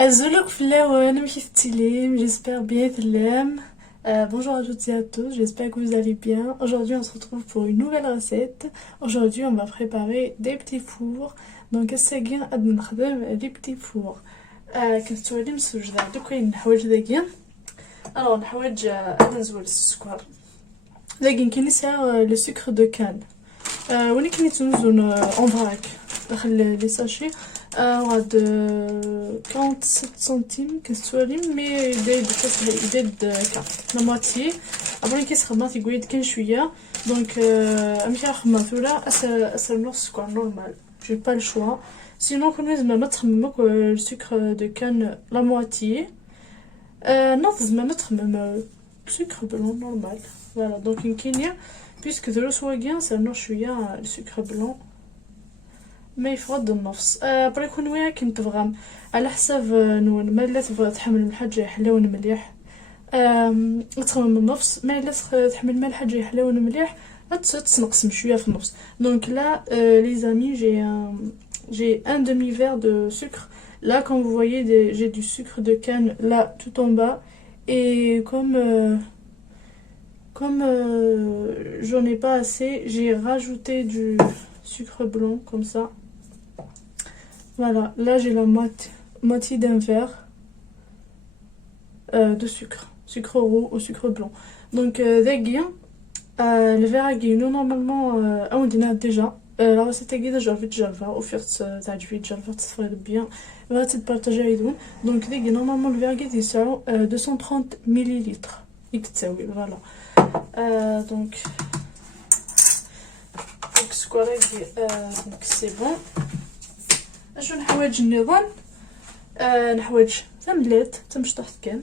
Azuluk Flawan, Miftilim, j'espère bien Tlam. Bonjour à toutes et à tous, j'espère que vous allez bien. Aujourd'hui, on se retrouve pour une nouvelle recette. Aujourd'hui, on va préparer des petits fours. Donc, الساقين قد نخدم des petits fours. كنستوعب مسوج ذا دوك كاين الحوايج ذاكيا. Alors, نحوايج أنا نزول السكر. ذاكين كاين يسعى le sucre de canne. ولكن يتنزل en vrac. داخل لي ساشي. غاد 47 centimes كنستواليم مي يديد كاع لا مواتي ابري كيسخمط يقعد كان شويه دونك امشي خمط ولا اسر نص كوع نورمال جي با الشوا سينو كون زعما ما تخممك السكر دو كان لا مواتي نوض زعما ما تخمم سكر بلون نورمال فوالا دونك كاينيا بيسك درو سواكين سير شويه السكر بلون ما يفضل النفس برا يكون وياك كنت تبغى على حساب نون ما لا تبغى تحمل من حاجه يحلاون مليح تخمم النفس ما لا تحمل من حاجه يحلاون مليح تنقسم شويه في النص دونك là les amis j'ai un demi verre de sucre là comme vous voyez j'ai du sucre de canne là tout en bas et comme j'en ai pas assez j'ai rajouté du sucre blanc comme ça. Voilà, là j'ai la moitié d'un verre de sucre roux au sucre blanc. Donc, le verre à guino normalement, on dit déjà. La recette est déjà vite jalva, au fait, ça a vite jalva, ça ferait bien. Va te partager avec vous. Donc, normalement, le verre est ça, 230 millilitres. Voilà. Donc, c'est bon. اش نحوايج النظام نحوايج ثملات تمشطح كان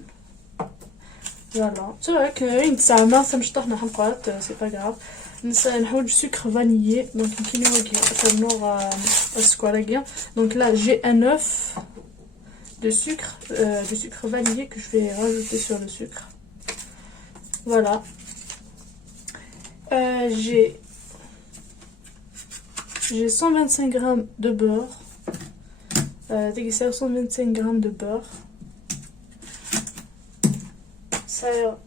فوالا سواء كاين تسعة تمشطح نحقات سي با غراف نحوايج sucre vanillé donc كاين هاكي تنور السكر donc là j'ai un œuf de sucre vanillé que je vais rajouter sur le sucre voilà j'ai 125 grammes de beurre. 125 grammes de beurre. صاير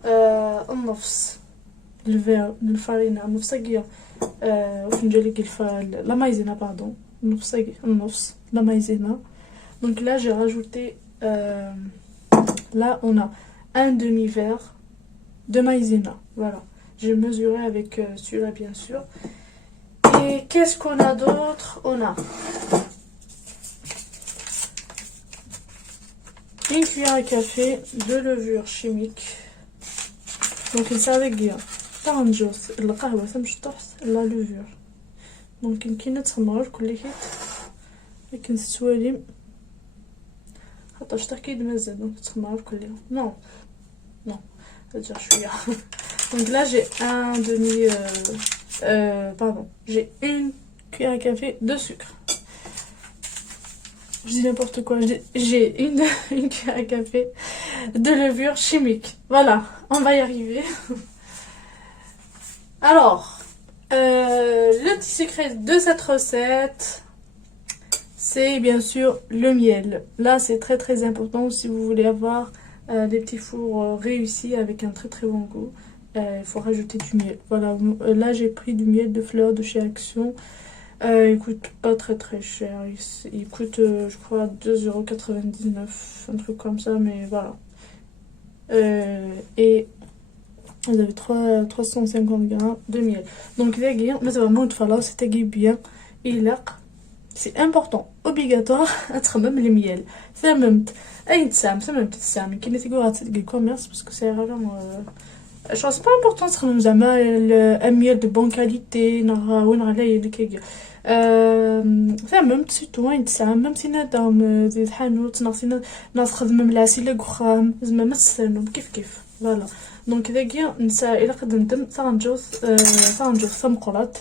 النص الفير من الفرينة نص صغير وفنجان la maïzena pardon النص la maïzena donc là j'ai rajouté là on a un demi-verre de maïzena voilà j'ai mesuré avec celui-là bien sûr. Et qu'est-ce qu'on a d'autre? On a une cuillère à café de levure chimique. Donc il savait bien. تنجوز القهوة تمشطح la levure. Donc يمكن تخمر كل حيت لكن تسواليم حتى شطح كيد مازال donc تخمر كل non ترجع شوية. Donc là j'ai un demi pardon, j'ai une cuillère à café de sucre. Je dis n'importe quoi, j'ai une cuillère à café de levure chimique. Voilà, on va y arriver. Alors, le petit secret de cette recette, c'est bien sûr le miel. Là, c'est très très important si vous voulez avoir des petits fours réussis avec un très très bon goût. Il faut rajouter du miel. Voilà, là j'ai pris du miel de fleurs de chez Action. Il coûte pas très très cher. Il coûte, je crois, 2,99 €, un truc comme ça, mais voilà. Et vous avez 350 grammes de miel. Donc, mais c'est vraiment une c'était bien. C'est important, obligatoire, à même le miel. C'est même, c'est même qui n'est pas commerce parce que c'est vraiment. Je pense pas important تخدم زعما الاميال دو بون كاليتي وين عليا ديك فمم سيتو وين تسعه ميم سينا دام زيد حانوت ناس خدم ملاسي لا قخام زعما ما تستنوا كيف فوالا دونك داكيا نسى الا قدمتم تغنجوز ثمقلات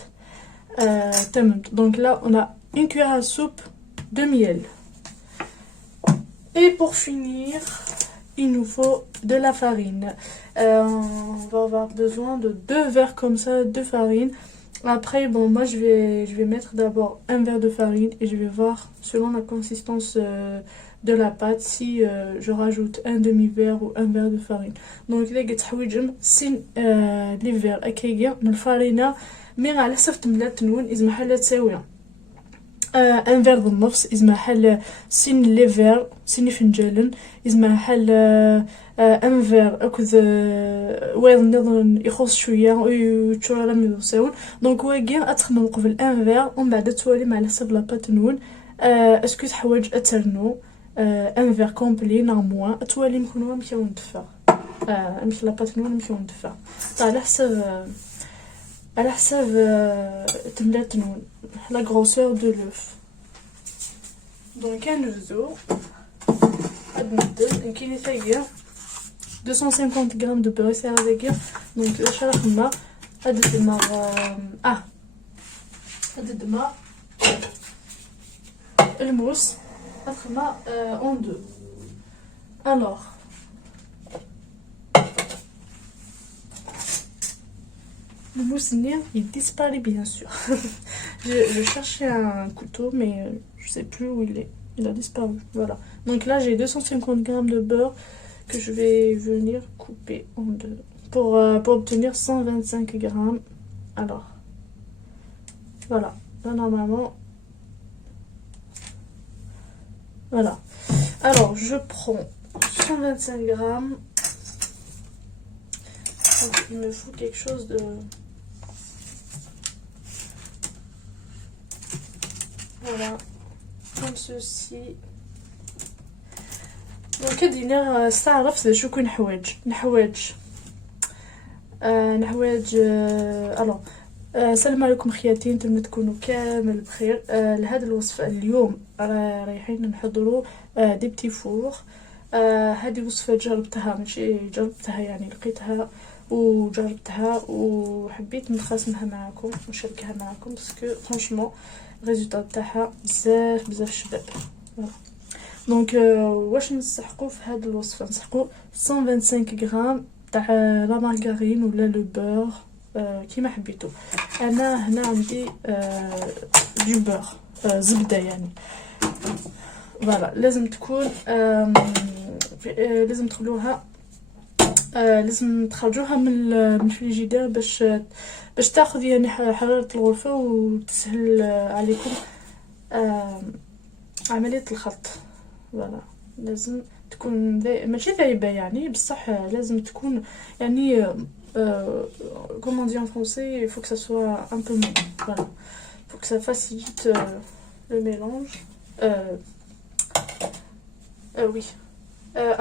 تمام دونك لا on a une cuillère à soupe de miel et pour finir il nous faut de la farine. On va avoir besoin de 2 verres comme ça de farine. Après, bon, moi je vais mettre d'abord un verre de farine et je vais voir selon la consistance de la pâte si je rajoute un demi-verre ou un verre de farine. Donc là قلت حويجم سين لي فير اكايا من الفارينة مي على حسب تملا تنون إذا محل تساوية ان فير د النص إذا محل سين لي فير سين فنجالن إذا محل ان فير اكد وايض نظن يخص شويه ويتشوى راه ميوساون دونك واكي اتخمم قبل ان فير ومن بعد توالي مع حسب لاباط نون اسكو تحوج اترنو ان فير كومبلي نورمال توالي مكونوا مشاو ندفا مش لاباط نون مشاو ندفا على حسب تملات نون لا غروسور دو لوف دونك كنبدو غاد نبدل كاين ثاقيه 250 grammes de beurre ساعة donc je vais faire le mousse en deux. Alors le mousse il disparaît bien sûr. je cherchais un couteau mais je sais plus où il est, il a disparu. Voilà, donc là j'ai 250 grammes de beurre que je vais venir couper en deux pour obtenir 125 grammes. Alors voilà, là normalement voilà. Alors je prends 125 grammes. Donc, il me faut quelque chose de voilà comme ceci. دونك دينا الساعه عرفت شو كون نحواج الو السلام عليكم خياتي، نتمنى تكونوا كامل بخير. لهذا الوصفه اليوم رايحين نحضروا دي بتي فور. هذه وصفه جربتها، ماشي جربتها يعني لقيتها وجربتها وحبيت نقاسمها معكم ونشاركها معكم باسكو فرانشمون الريزولطا تاعها بزاف شباب. دونك واش نسحقوا في هذه الوصفه؟ نسحقوا 125 غرام تاع لا مارغارين ولا لو بور كيما حبيتو. انا هنا عندي دو بور زبده يعني. فوالا لازم تكون لازم تخلوها لازم تخرجوها من الفريجيدير باش تاخذ يعني حراره الغرفه وتسهل عليكم عمليه الخلط. فوالا لازم تكون ماشي ذايبه يعني، بصح لازم تكون يعني comment dire en français, il faut que ça soit un peu mou. Voilà, il faut que ça facilite le mélange. Oui.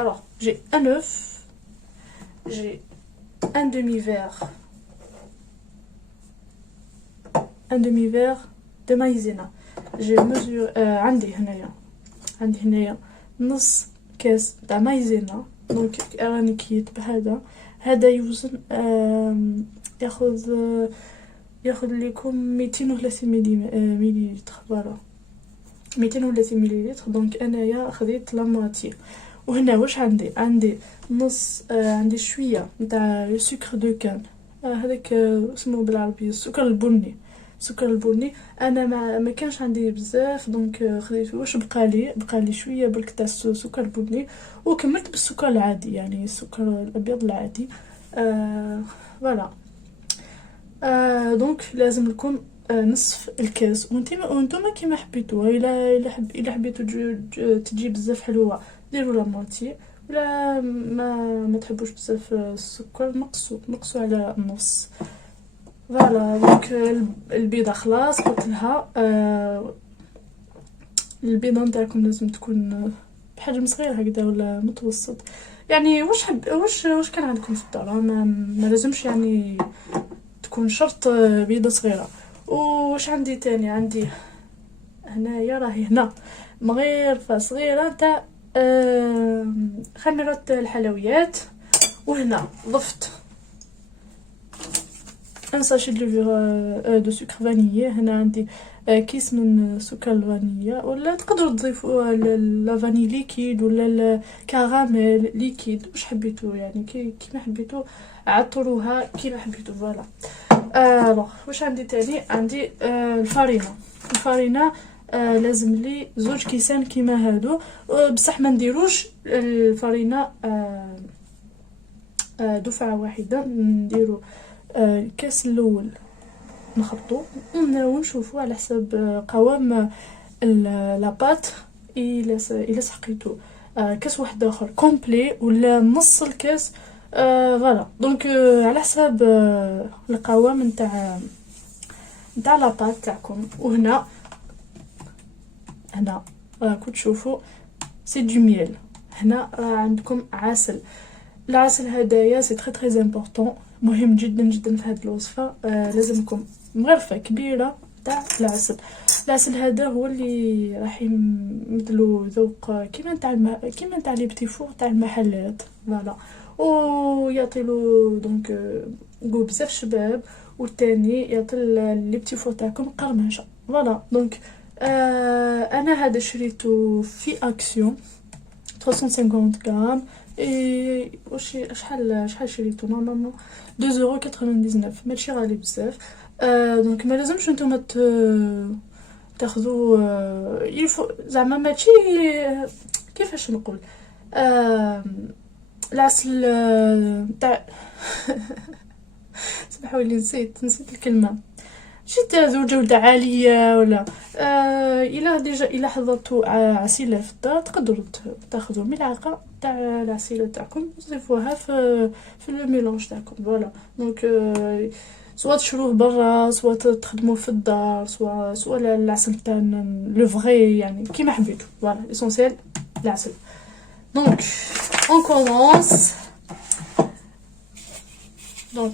Alors j'ai un œuf, j'ai un demi-verre de maïzena. J'ai mesuré عندي هنايا نص كاس تاع مايزينا. دونك راني كيت هذا يوزن ياخذ لكم 230 مليلتر. فوالا 230 مليلتر. دونك انايا خديت لا مواتي. وهنا واش عندي نص عندي شويه نتاع سكر دو كان، هذاك اسمه بالعربيه السكر البني. انا ما كانش عندي بزاف دونك خديته. واش بقى لي شويه برك تاع السكر البني وكملت بالسكر العادي يعني السكر الابيض العادي. فوالا دونك لازم لكم نصف الكاس وانتم كيما حبيتو. الا حبيتو تجي بزاف حلوه ديروا لا موتي، ولا ما تحبوش بزاف السكر نقصوا على النص. فوالا دونك البيضه خلاص قلت لها البيضه نتاعكم لازم تكون بحجم صغير هكذا ولا متوسط يعني. واش كان عندكم في الدار، ما لازمش يعني تكون شرط بيضه صغيره. واش عندي تاني؟ عندي هنايا راهي هنا مغرفه صغيره تاع خميره الحلويات، وهنا ضفت ان ساشي دو سكر فانيي. هنا عندي كيس من سكر الفانيليا، ولا تقدروا تضيفوا لا فاني ليكيد ولا الكراميل ليكيد واش حبيتو يعني كيما حبيتو عطروها كيما حبيتو. فوالا الوغ واش عندي تاني؟ عندي الفرينه لازم لي زوج كيسان كيما هادو، بصح ما نديروش الفرينه دفعه واحده، نديرو الكاس الاول نخلطو ونشوفو على حسب قوام لاباط الا سقيتو كاس واحد اخر كومبلي ولا نص الكاس. فوالا دونك على حساب القوام نتاع لاباط تاعكم. وهنا راكم تشوفوا سي دو ميل. هنا راه عندكم عسل. العسل هدايا سي تري تري امبورطون، مهم جدا جدا في هذه الوصفه. لازمكم مغرفه كبيره تاع العسل هذا هو اللي راح يمدلو ذوق كيما تاع لي بتي فور تاع المحلات. فوالا ويعطيلو دونك غو بزاف شباب، والثاني يعطي لي بتي فور تاعكم قرمشه. فوالا دونك انا هذا شريته في اكسيون 350 غرام. اي واش شحال شريته نورمالمون 2,99€، ماشي غالي بزاف. دونك ما لازمش نتوما تاخذوا يلفو زعما ماشي كيفاش نقول العسل تاع سمحوا لي نسيت الكلمه. جيت ذو جودة عالية ولا إلا حضرتوا عسيلة في الدار تقدروا تاخذوا ملعقة تاع العسيلة تاعكم تضيفوها في الميلونج تاعكم. فوالا دونك سواء تشروه برا، سواء تخدموه في الدار، سواء العسل تاعنا لو فغي، يعني كيما حبيتو. فوالا ليسونسيال العسل. دونك اون كومونس. دونك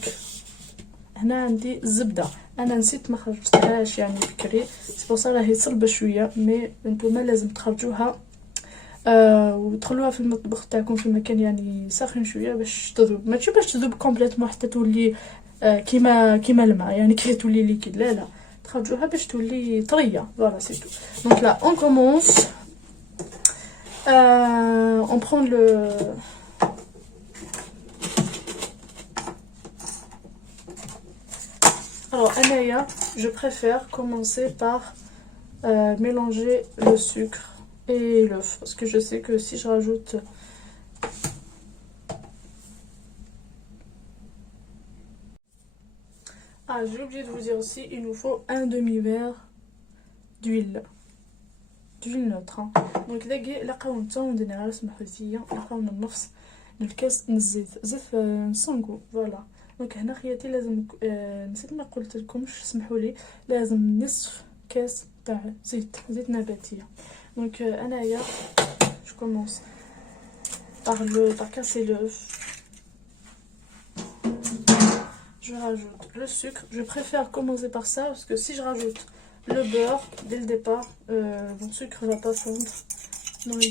هنا عندي الزبده، انا نسيت ما خرجتهاش يعني بكري، سبوسا راهي صلبه شويه، مي نتوما لازم تخرجوها وتدخلوها في المطبخ تاعكم في مكان يعني ساخن شويه باش تذوب، ماشي باش تذوب كومبليتوم حتى تولي كيما الماء يعني كي تولي ليكيد، لا تخرجوها باش تولي طريه. فوالا سي تو. دونك لا اون كومونس. اون برون لو Alors, Anaya, je préfère commencer par mélanger le sucre et l'œuf. Parce que je sais que si je rajoute... Ah, j'ai oublié de vous dire aussi, il nous faut un demi-verre d'huile. D'huile neutre. Hein. Donc, دقي لقاو نتاو ندير سمحوا لي لقاونا نفس الكاس من الزيت، زيت نصنقو. فوالا دونك هنا خياتي لازم نسيت ما قلت لكمش، سمحوا لي، لازم نصف كاس تاع زيت نباتيه. دونك انايا جو كومونس par casser l'œuf. Je rajoute le sucre. Je préfère commencer par ça parce que si je rajoute le beurre dès le départ, mon sucre va pas fondre. Donc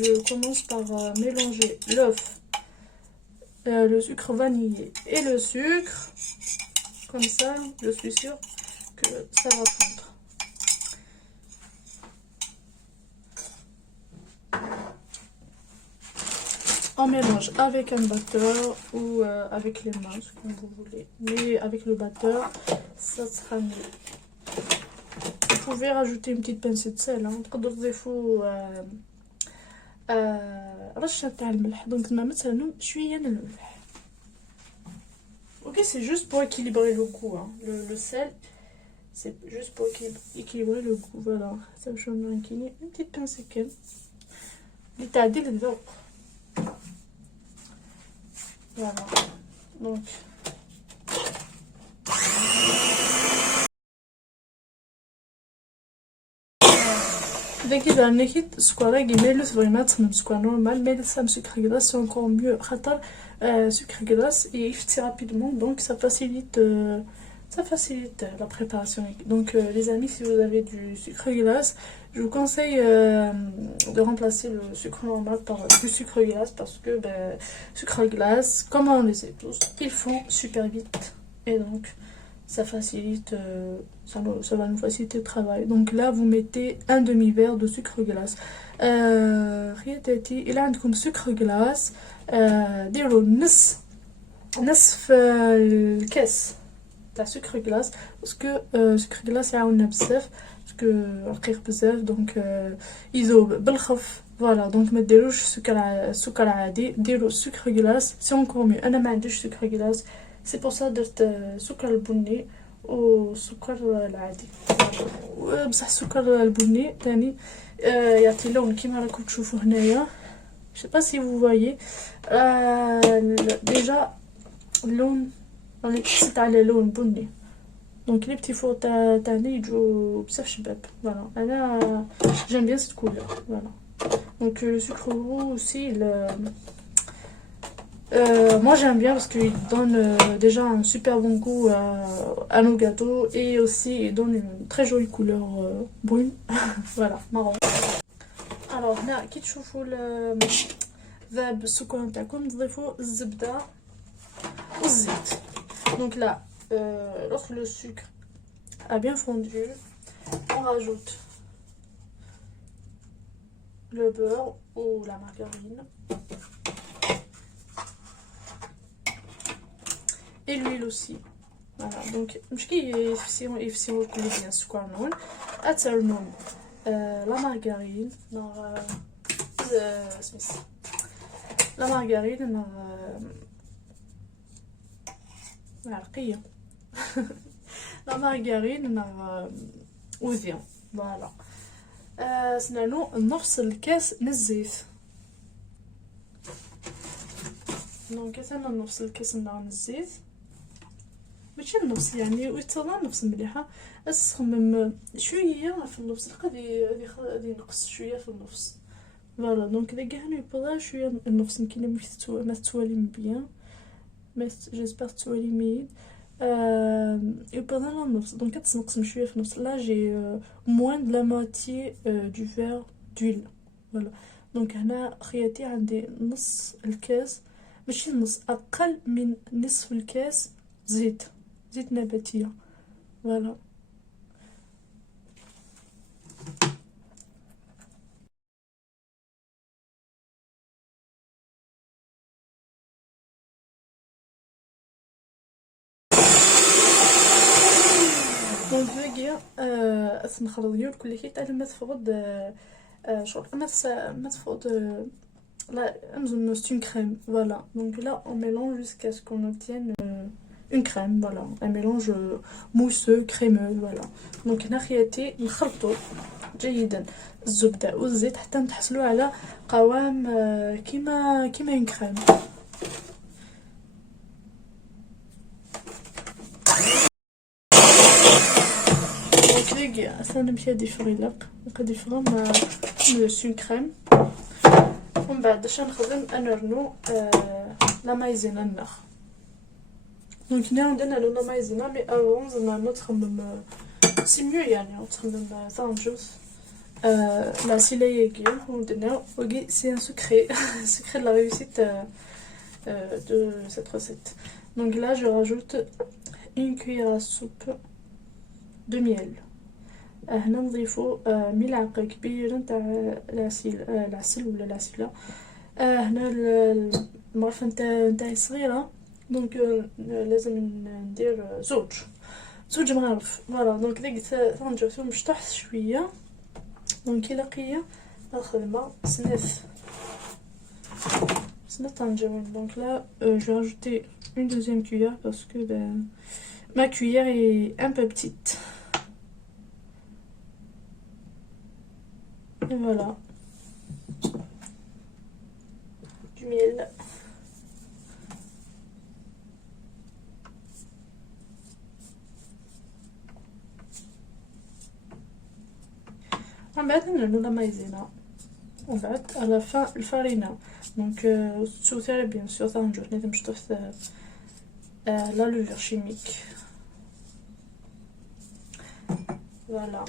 je commence par mélanger l'œuf, le sucre vanillé et le sucre. Comme ça, je suis sûre que ça va fondre. On mélange avec un batteur ou avec les mains, comme vous voulez. Mais avec le batteur, ça sera mieux. Vous pouvez rajouter une petite pincée de sel. تقدروا تضيفوا رشة تاع الملح. Donc مثلا شوية من الملح. Ok, c'est juste pour équilibrer le goût. Hein. Le sel, c'est juste pour équilibrer le goût. Voilà. Ça me change une petite pincée كان لتعديل الذوق. Voilà. Donc إذا كذا نكيت سكر ميلوث فريمات تخدم سكر نورمال، مي تسام سكر غلاس سي انكور ميو، خاطر سكر غلاس يفتي رابيدمون، دونك ça facilite la préparation. Donc les amis, si vous avez du sucre glace, je vous conseille de remplacer le sucre normal par du sucre glace, parce que sucre glace, comme on le sait tous, ils font super vite, et donc ça facilite, ça va nous faciliter le travail. Donc là vous mettez un demi-verre de sucre glace. خياتاتي إلا عندكم sucre glace ديروا نصف الكاس تاع سكر كلاص باسكو سكر كلاص يعاوننا بزاف باسكو رقيق بزاف دونك يذوب بالخف فوالا دونك ما ديروش السكر عادي ديروا سكر كلاص سي اونكور ميو انا ما عنديش سكر كلاص سي بور سا درت سكر البني والسكر العادي بصح السكر البني تاني يعطي لون كيما راكم تشوفوا هنايا je sais pas si vous voyez déjà اللون راني تحسيت على لون بني دونك لي بتي فور تاعنا يجو بزاف شباب فوالا انا j'aime bien cette couleur voilà donc le sucre roux aussi moi j'aime bien parce qu'il donne déjà un super bon goût à nos gâteaux et aussi il donne une très jolie couleur brune voilà marron alors هنا كي تشوفوا ذاب السكر نتاعكم تضيفوا الزبده والزيت donc là lorsque le sucre a bien fondu on rajoute le beurre ou la margarine et l'huile aussi voilà donc مش كي يفسيو كل بيان السكر نون اترنون la margarine سميس la margarine العرقية la margarine وذيان فوالا سنانو نفس الكاس من الزيت دونك انا نفس الكاس من الزيت ماشي النص يعني ويتطلع نفس مليحه اسخمم شويه في النص غادي نقص شويه في النص فوالا دونك اذا كاع يبغى شويه النص يمكن ما تتوالي بيان mais j'espère que tu as limite et pendant la noce donc كتنقسم شويه في النص là j'ai moins de la moitié du verre d'huile voilà donc هنا خياتي عندي نص الكاس ماشي النص اقل من نصف الكاس زيت نباتيه voilà دونك باقي نخلط ديال كل شيء حتى ما تفقد شغل ما تفقد لا امزون ستون كريم فوالا دونك لا on mélange jusqu'à ce qu'on obtienne une crème voilà un mélange mousseux crémeux voilà دونك هنا خياتي نخلطو جيدا الزبده والزيت حتى نتحصلوا على قوام كيما une crème ça نمشي ديفريلق ديفرام سون كريم ومن بعد باش نخدم انرنو لا مايزينا النخ دونك هنا عندنا لو مايزينا مي افون زعما نتخمم سي ميو يعني نتخمم ثانجوس لا سيلايكي ودنا وكي سي ان secret secret de la réussite de cette recette donc là je rajoute une cuillère à soupe de miel هنا نضيفو ملعقه كبيره نتاع العسل ولا العسله هنا المرفه نتاعي صغيره دونك لازم ندير زوج مغارف فوالا دونك ديك تنجرتو مشطح شويه دونك الاقيه الخدمه سنة tangerine donc là je vais rajouter une deuxième cuillère parce que ma cuillère est un peu petite et voilà du miel من بعد نعملو لا مايزينا ومن بعد على الفارينة دونك تسوثيري بيان سور تنجر نيت مشطف لا لوفر شيميك فوالا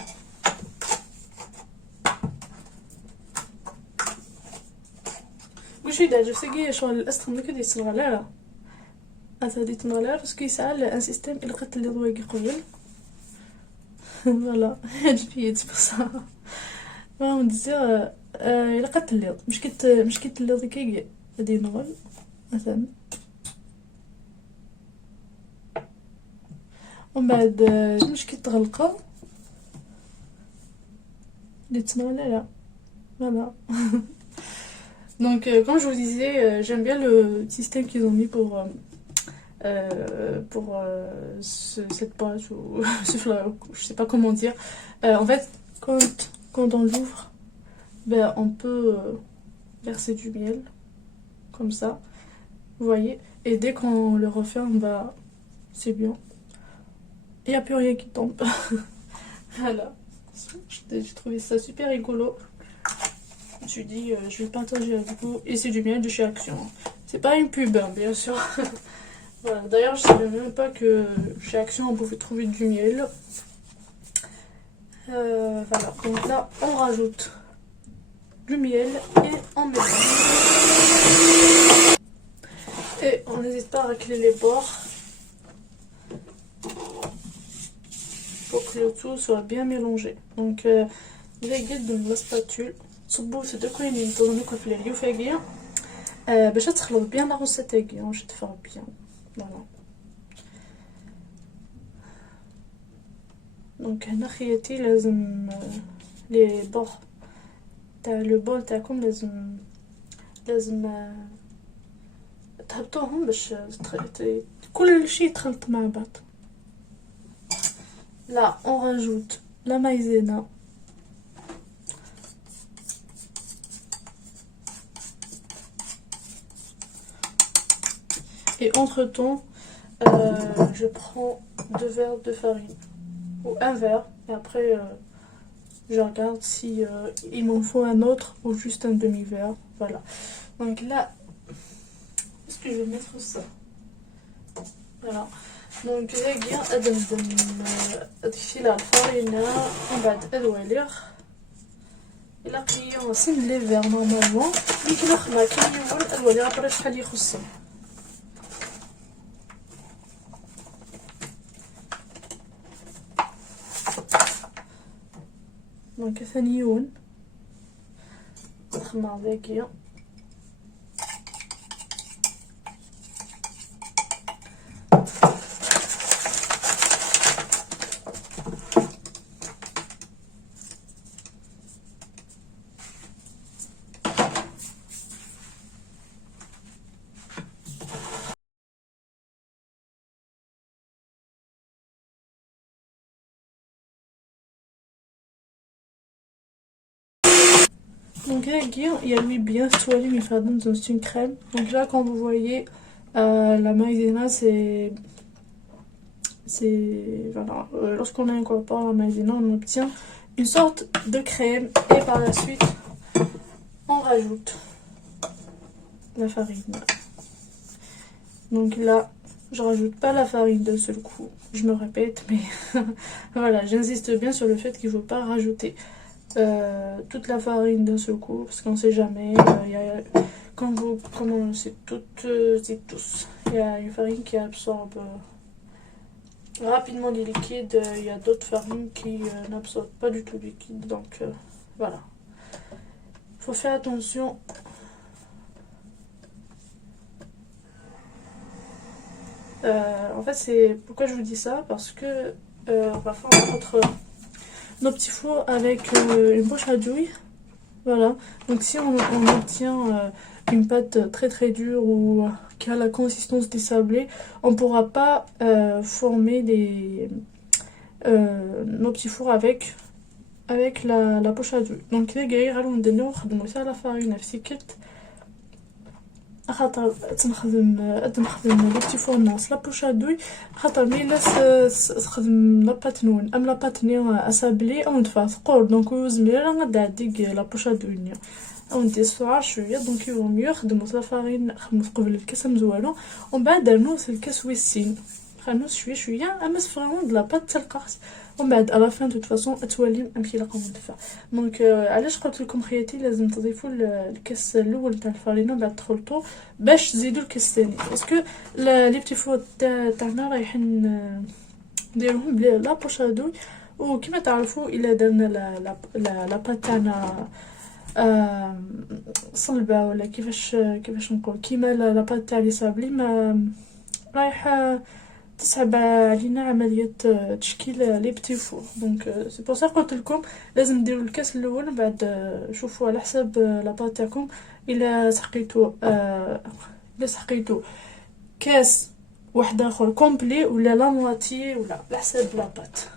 واش يدير جوسكي شغل الاستخدام ديك دي الصغاليره هذه تنغلار باسكو يسال ان سيستيم لقيت اللي ضويق قبل فوالا جبيت بصح ما ندير لقيت الليض مش كنت الليض كي غادي نغل مثلا ومن بعد مش كي تغلقوا اللي تسمع ولا لا. Voilà. Donc, comme je vous disais, j'aime bien le système qu'ils ont mis cette page ou ce fleur, je sais pas comment dire. En fait, quand on l'ouvre, ben, on peut verser du miel, comme ça, vous voyez. Et dès qu'on le referme, bah, c'est bien. Il n'y a plus rien qui tombe. Voilà. J'ai trouvé ça super rigolo. Je me suis dit, je vais partager avec vous. Et c'est du miel de chez Action. C'est pas une pub, hein, bien sûr. Voilà. D'ailleurs, je savais même pas que chez Action on pouvait trouver du miel. Voilà. Donc là, on rajoute du miel et on mélange. Et on n'hésite pas à racler les bords pour que le tout soit bien mélangé. Donc, j'ai de la spatule. تصبوا تدوكو يعني نطلونوكو في اليوفاقية باش تخلط بيان لا غوسيت تاعي واش تفرق بيان. فوالا. دونك هنا خياتي لازم لي بور تاع لو بول تاعكم لازم تهبطوهم باش كل شيء يتخلط مع بعض. لا on rajoute la maïzena. Et entre temps, je prends 2 verres de farine ou un verre et après je regarde si il m'en faut un autre ou juste un demi-verre. Voilà. Donc là, est-ce que je vais mettre ça? Voilà. Donc j'ai la farine on va الوالير إلا قيا نسن لي فير نورمالمون ملي كنخدم كيون الوالير عبر شحال يخصهم. دونك ثانيون نخمر ذاكية. Donc là, il y a lui bien soigné, mais faire dans une crème. Donc là, quand vous voyez la maïzena, c'est voilà, lorsqu'on incorpore la maïzena, on obtient une sorte de crème et par la suite, on rajoute la farine. Donc là, je rajoute pas la farine d'un seul coup. Je me répète, mais voilà, j'insiste bien sur le fait qu'il ne faut pas rajouter toute la farine d'un seul coup parce qu'on sait jamais. Quand vous commencez toutes et tous, il y a une farine qui absorbe rapidement les liquides. Il y a d'autres farines qui n'absorbent pas du tout le liquide. Donc voilà, il faut faire attention. En fait, c'est pourquoi je vous dis ça, parce que on va faire nos petits fours avec une poche à douille. Voilà, donc si on obtient une pâte très très dure ou qui a la consistance des sablés, on ne pourra pas former nos petits fours avec la poche à douille. Donc là, on va la farine خاطر نخدم لو بتي فور ناس لا بوش ادوي خاطر ملي الناس تخدم لاباط نون ام لاباط ني اسابلي او ندفع ثقول دونك وزميرا راه غادا ديك لا بوش ادوي ني او ندير السرعه شويه دونك يفو ميو خدمو لا فارين خدمو قبل الكاس مزوالو ومن بعد درنوس الكاس ويسين خلنوس شويه امس فريمون د لاباط تلقاس ومن بعد على فان دوت فاصون اتولي امشي لقاو ندفع. دونك علاش قلت لكم خياتي لازم تضيفوا الكاس الاول تاع الفارينه بعد تخلطوا باش تزيدوا الكاس الثاني باسكو لي بتي فو تاعنا رايحين نديروهم بلا لا بوشادو. وكما تعرفوا الا درنا لا بات تاعنا صلبه ولا كيفاش نقول كيما لا بات تاع لي صابلي ما رايح تصعب علينا عملية تشكيل لي بتي فور. دونك سي بور سا قلت لكم لازم ديروا الكاس الاول، من بعد شوفوا على حساب لاباط تاعكم. الا سحقيتو كاس واحد اخر كومبلي ولا لا مواتي ولا على حساب لاباط.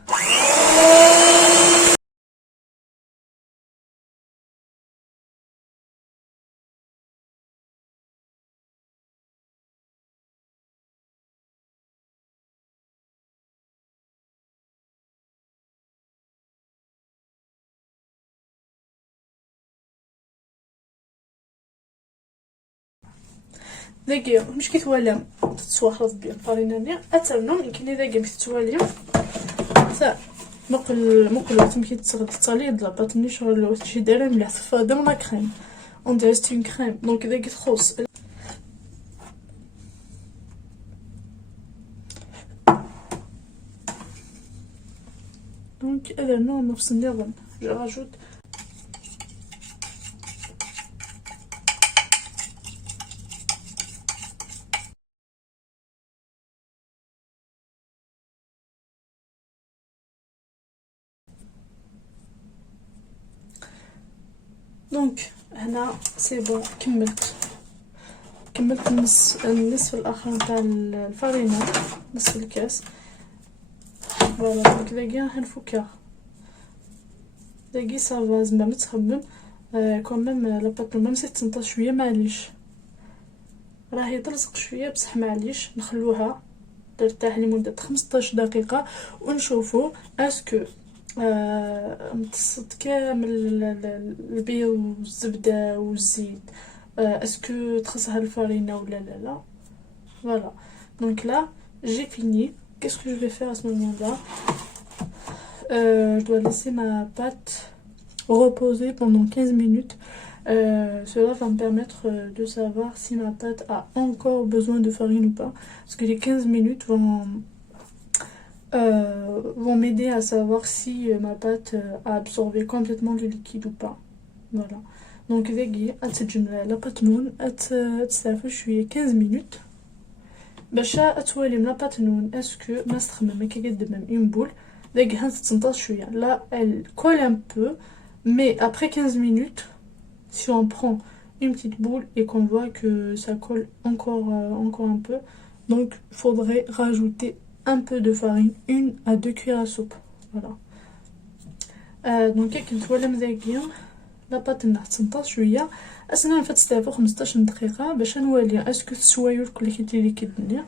دقيقة مش كيتوالم تتصواخلط بيان فاريناني اترنم يمكن دقيقة مش تتوالم تا مقل وقت مكي تتصالي لاباط مني شغل شي دايره مليح تفادم لا كريم اون ديري سي اون كريم. دونك دقيقة تخص دونك هذا نوع نفس النظام جو راجوت. دونك هنا سي بون كملت النصف الاخر نتاع الفارينه، نصف الكاس. فوالا دونك داكيا هنفكها داكي صافا زعما متخمم. كوميم لاباط ميم سي تنطى شويه معليش، راهي تلصق شويه بصح معليش نخلوها ترتاح لمده 15 دقيقه ونشوفوا اسكو امتصت كامل البيض والزبده والزيت، اسكو تخصها الفارينه ولا لا. فوالا دونك لا j'ai fini. Qu'est-ce que je vais faire à ce moment-là? Je dois laisser ma pâte reposer pendant 15 minutes. Cela va me permettre de savoir si ma pâte a encore besoin de farine ou pas, parce que les 15 minutes vont m'aider à savoir si ma pâte a absorbé complètement le liquide ou pas. Voilà. Donc دقيقة أتسجل لاباط نون تستعفو شوية 15 minutes باش اتوالي من لاباط نون. اسكو ما استخدم كي قد اون بول دقيقة تتنطط شوية لا elle colle un peu, mais après 15 minutes si on prend une petite boule et qu'on voit que ça colle encore un peu, donc il faudrait rajouter un peu de farine, 1 à 2 cuillères à soupe. Voilà. دونك كي نتولم دقيقة لاباط ناع تنطط شويه. اصلا فتستعفو 15 دقيقه باش نولي اسكو السوايور كل اللي كيدنيا.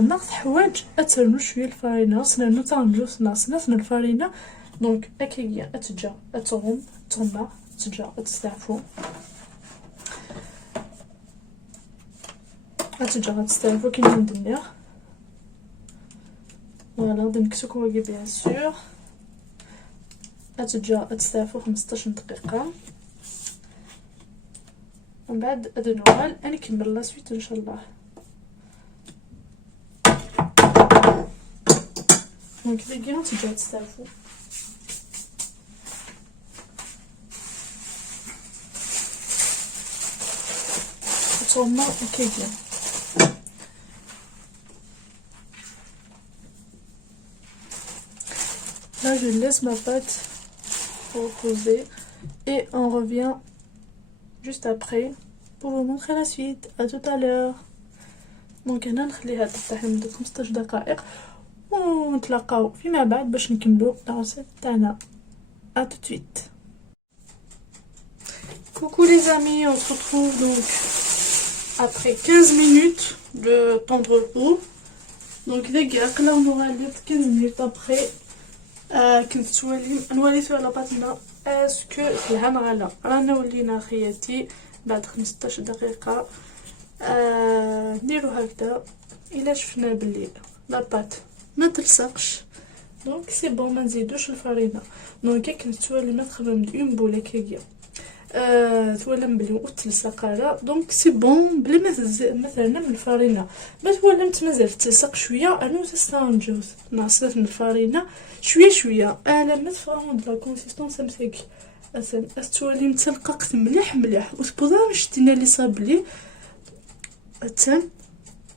ناقص حوايج اترنو شويه الفارينه اصلا تنجو ناقصنا الفارينه. دونك هكايا اتجا اتغم تغمى تجا تستعفو اتجا تستعفو كي ندنيا. فوالا دونك سكوكي بيان سور اتجا تستعفو 15 دقيقه. ومن بعد هاد النوال نكمل لا سويت ان شاء الله. دونك دقيقه تجا تستعفو تغمى هكايا. Là je laisse ma pâte reposer et on revient juste après pour vous montrer la suite. À tout à l'heure. دونك هنا نخليها ترتاح لمدة 15 دقائق ونتلاقاو فيما بعد باش نكملو العصير تاعنا. À tout de suite. Coucou les amis, on se retrouve donc après 15 minutes de tendre l'eau. Donc دقيقة là on aura 15 minutes après. كنت نوليت على باطنا اسكو الهنا غلا رانا ولينا خياتي بعد 15 دقيقه. نديرو هكذا الا شفنا بلي لاباط ما تلصقش دونك سي بون ما نزيدوش الفرينه. دونك كنت تولي ما تخمم اون بوله كيكيا تولم بلي وتلصق على دونك سي بون بلي مثلا من الفرينه ما تولمت مازال تلصق شويه انو تستانجوز ناقصات من الفرينه شويه لما تفهموا د لا كونسيستونس مساك اصلا تولي متلققت مليح وسبوزا شتينا لي صابلي اتن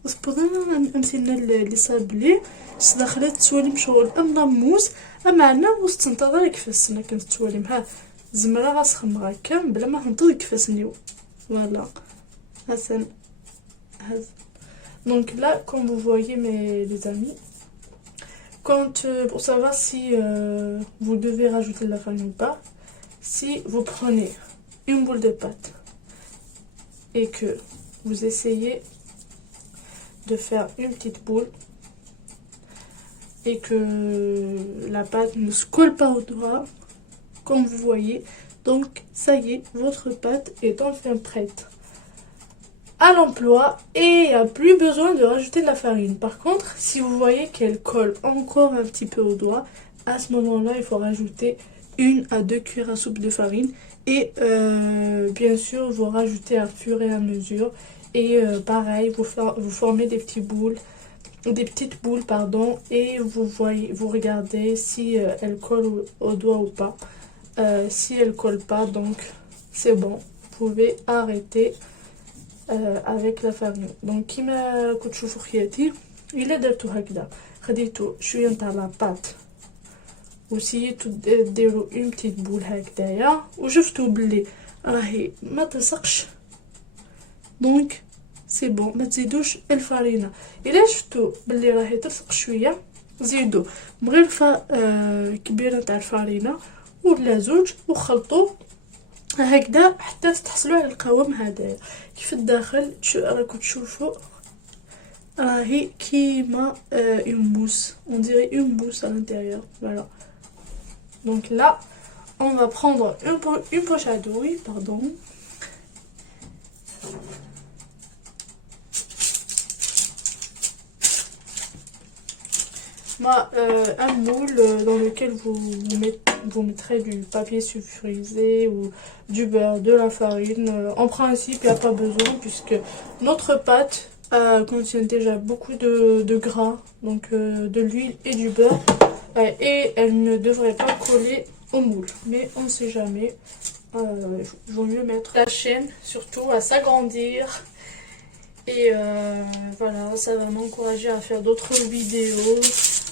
وصبغنا امثلنا اللي صاب لي دخلت توالم شغل اما موس معنا وسط تنتظر كيفاش انا كنت توالم ها زمرا غاسخم هكا بلا ما ننتظر كيفاش نيو فوالا هاسن هاز. Donc là, comme vous voyez les amis, quand pour savoir si vous devez rajouter de la farine ou pas, si vous prenez une boule de pâte et que vous essayez de faire une petite boule et que la pâte ne se colle pas au doigt, comme vous voyez, donc ça y est, votre pâte est enfin prête à l'emploi et il n'y a plus besoin de rajouter de la farine. Par contre, si vous voyez qu'elle colle encore un petit peu au doigt, à ce moment-là, il faut rajouter 1 à 2 cuillères à soupe de farine et bien sûr, vous rajoutez à fur et à mesure et pareil, vous formez des petites boules pardon, et vous regardez si elle colle au doigt ou pas. Si elle colle pas, donc c'est bon, vous pouvez arrêter avec la farine. Donc كيما كنتو تشوفوا خياتي الا درتو هكذا خديتو شويه نتاع لا بات وسيتو ديروا اون بتيت بول هكذايا وشفتوا بلي راهي ما تلصقش دونك سي بون ما تزيدوش الفرينه. الا شفتوا بلي راهي تلصق شويه زيدوا مغرفه كبيره تاع الفرينه ولا زوج وخلطوا هكذا حتى تحصلوا على القوام هذايا. كيف الداخل راكم تشوفوا راهي كيما une mousse, on dirait une mousse à l'intérieur. Voilà. Donc là, on va prendre une poche à douille, pardon. Moi, un moule dans lequel vous mettrez du papier sulfurisé ou du beurre, de la farine. En principe, il n'y a pas besoin puisque notre pâte contient déjà beaucoup de gras, donc de l'huile et du beurre. Et elle ne devrait pas coller au moule. Mais on ne sait jamais. Il vaut mieux mettre la chaîne surtout à s'agrandir. Et voilà, ça va m'encourager à faire d'autres vidéos,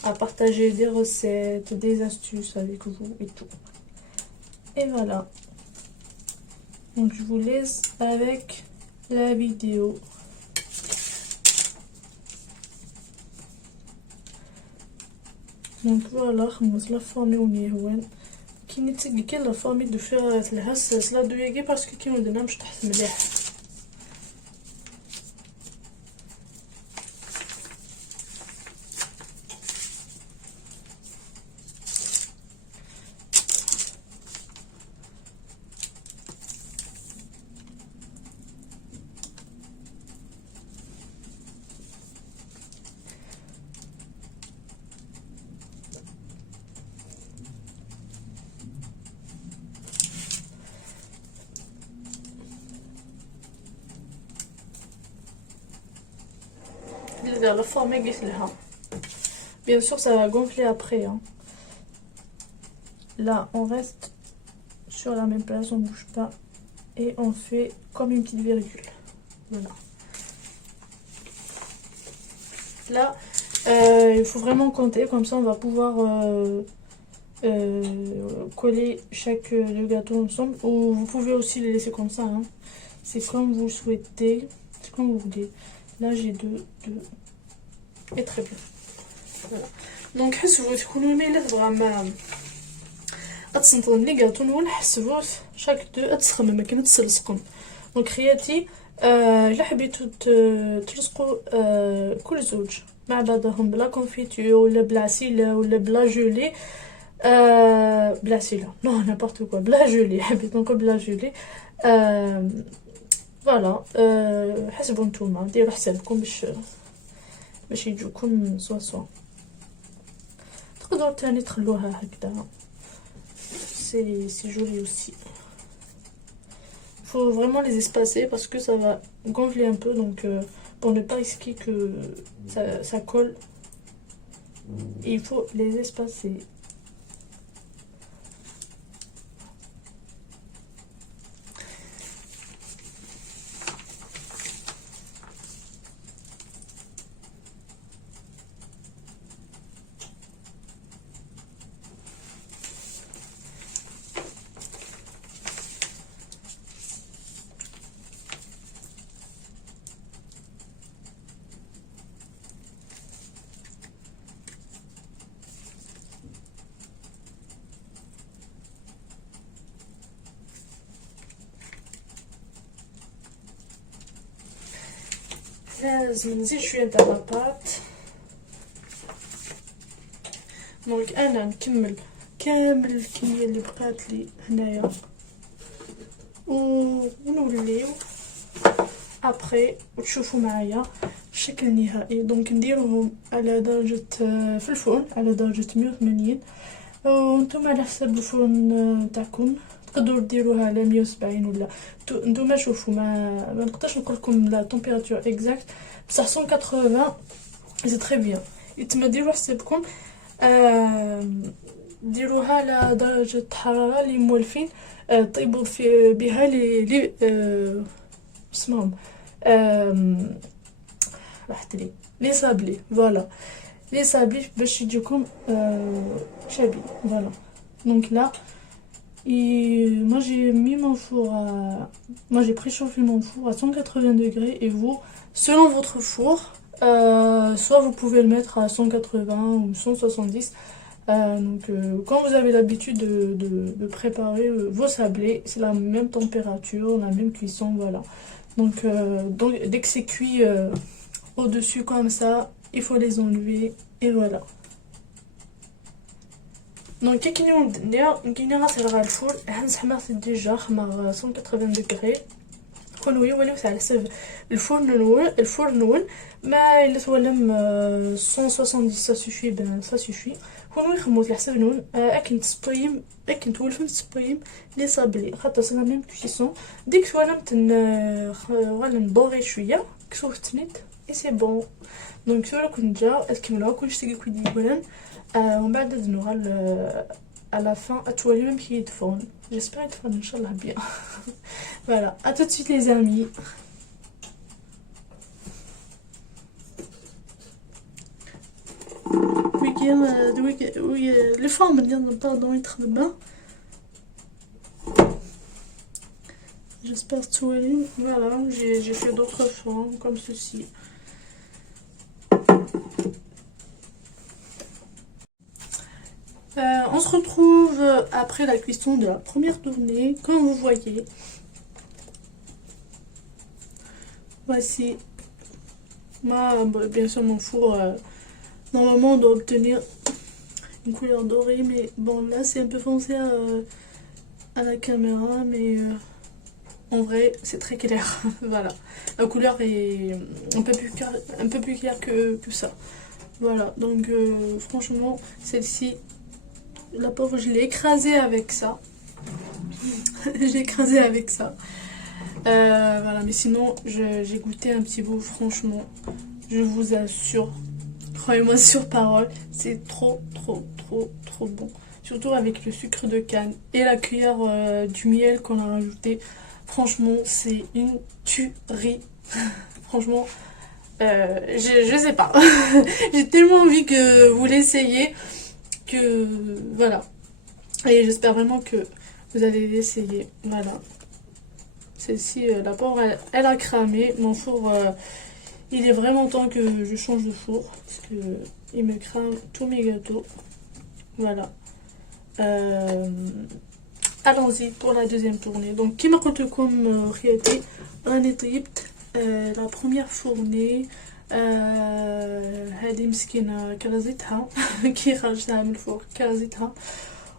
à partager des recettes, des astuces avec vous et tout. Et voilà. Donc je vous laisse avec la vidéo. Donc voilà, خمس لا فامي ونيهوان كاين لا فامي دو فيغ الهس سلا دوياكي باسكو كي ودنا مش تحت مليح. La forme bien sûr ça va gonfler après hein. Là on reste sur la même place, on bouge pas et on fait comme une petite virgule. Voilà. Là il faut vraiment compter, comme ça on va pouvoir coller chaque deux gâteaux ensemble, ou vous pouvez aussi les laisser comme ça hein. C'est comme vous souhaitez, c'est comme vous voulez. Là j'ai deux et très bien. Voilà. Donc حسبوا تكونوا ميلات بغا ما اتصنتوا لي غاتو نول حسبوا شاك دو اتسخم ما كاين تسلصقهم. دونك خياتي الا حبيتو تلصقوا كل زوج مع بعضهم بلا كونفيتور ولا بلا سيلا ولا بلا جولي بلا سيلا نو نابورت كوا بلا جولي حبيت نقول بلا جولي فوالا حسبوا نتوما ديروا حسابكم باش يجوكم سوا تقدروا تاني تخلوها هكذا c'est joli aussi. Il faut vraiment les espacer parce que ça va gonfler un peu, donc pour ne pas risquer que ça colle, il faut les espacer. لازم نزيد شويه تاع لاباط. دونك انا نكمل كامل الكميه اللي بقات لي هنايا ونوليو ابري وتشوفوا معايا الشكل النهائي. دونك نديروهم على درجه في الفرن على درجه 180، وانتم على حسب الفرن تاعكم تقدروا ديروها على 170 ولا نتوما شوفوا. ما نقدرش نقول لكم لا تمبيراتور اكزاكت، بصح 180 سي تري بيان. يتما ديروا حسابكم ديروها على درجة حرارة اللي مولفين طيبوا في بها لي اسمهم راحت لي صابلي. فوالا لي صابلي باش يجيكم شابين. فوالا دونك لا moi j'ai mis mon four moi j'ai préchauffé mon four à 180 degrés et vous selon votre four soit vous pouvez le mettre à 180 ou 170. Quand vous avez l'habitude de préparer vos sablés, c'est la même température, la même cuisson, voilà. Donc dès que c'est cuit au-dessus comme ça, il faut les enlever et voilà. Donc كي نبداو نغسل الفول حنسحمر ديجا خمر 180 دغري كون يوليو على حسب الفرن نول ما الا تولم 170 ça suffit ben ça suffit. كون يخموت على حسب نون اكن تسبريم اكن تولفن تسبريم لي صابلي خاطر سي لا ميم كويسون. ديك تولمت غالا ندوري شويه كسوفتنيت اي سي بون. دونك سولا كنت جا تكملوا كلشي تيكوي ديالن ومن بعد نغال à la fin à toi même qui est de fond. J'espère être fun, Inch'Allah bien. Voilà, à tout de suite les amis. Oui, les femmes viennent pardon être bien. J'espère tout aller. Voilà, j'ai fait d'autres formes comme ceci. On se retrouve après la cuisson de la première tournée. Comme vous voyez, voici bien sûr mon four. Normalement on doit obtenir une couleur dorée, mais bon là c'est un peu foncé à la caméra, mais en vrai c'est très clair. Voilà, la couleur est un peu plus claire que ça. Voilà, donc franchement celle-ci, la pauvre, je l'ai écrasée avec ça. J'ai écrasé avec ça. Voilà, mais sinon, j'ai goûté un petit bout, franchement. Je vous assure, croyez-moi sur parole, c'est trop bon. Surtout avec le sucre de canne et la cuillère du miel qu'on a rajouté. Franchement, c'est une tuerie. Franchement, je sais pas. J'ai tellement envie que vous l'essayiez. Voilà, et j'espère vraiment que vous allez l'essayer. Voilà, celle-ci la pauvre elle a cramé. Mon four il est vraiment temps que je change de four parce que il me crame tous mes gâteaux. Voilà, allons-y pour la deuxième tournée. Donc كيما قلت لكم خياتي راني طيبت la première fournée. هذه مسكينة كرزتها كي خرجتها من الفوق كرزتها،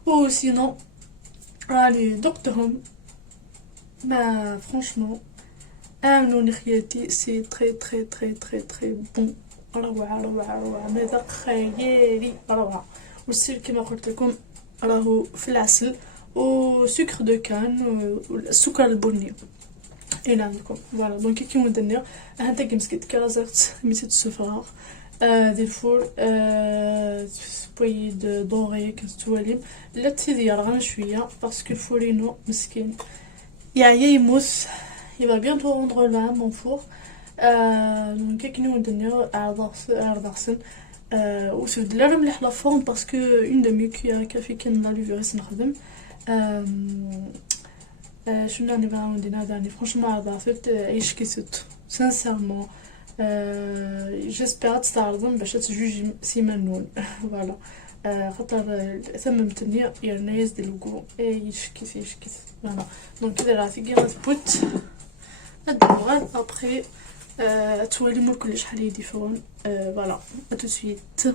وسينو راني ذقتهم. ما فرانشمون امنوني خياتي سي تري بون. روعة مذاق خيالي روعة. والسير كما قلت لكم راهو في العسل وسكر دو كان والسكر البني الى عندكم. فوالا دونك كيما ندير هانتا كمسكت كرزت ميتت السفرار ديال الفول بويد دوري كنستواليم لا تيدير غير شويه باسكو الفولينو مسكين يعيا يموت. il va bientôt rendre là mon four. دونك كيما ندير عرض وسد لا مليح لا فورم باسكو اون دمي كويير كافي كان لا ليفريس نخدم. شنو راني بغا ندير هذا فرانشمون عرضت عيش كيسوت سانسيرمون. جيسبيغ تستعرضن باش تجوج سيمانون. فوالا خاطر ثممتني يرنايز ديال الكو يشكيس. فوالا دونك كده راه في غير تبوت نديرو غير ابري تولي ما كلش شحال يديفون. فوالا à tout de suite.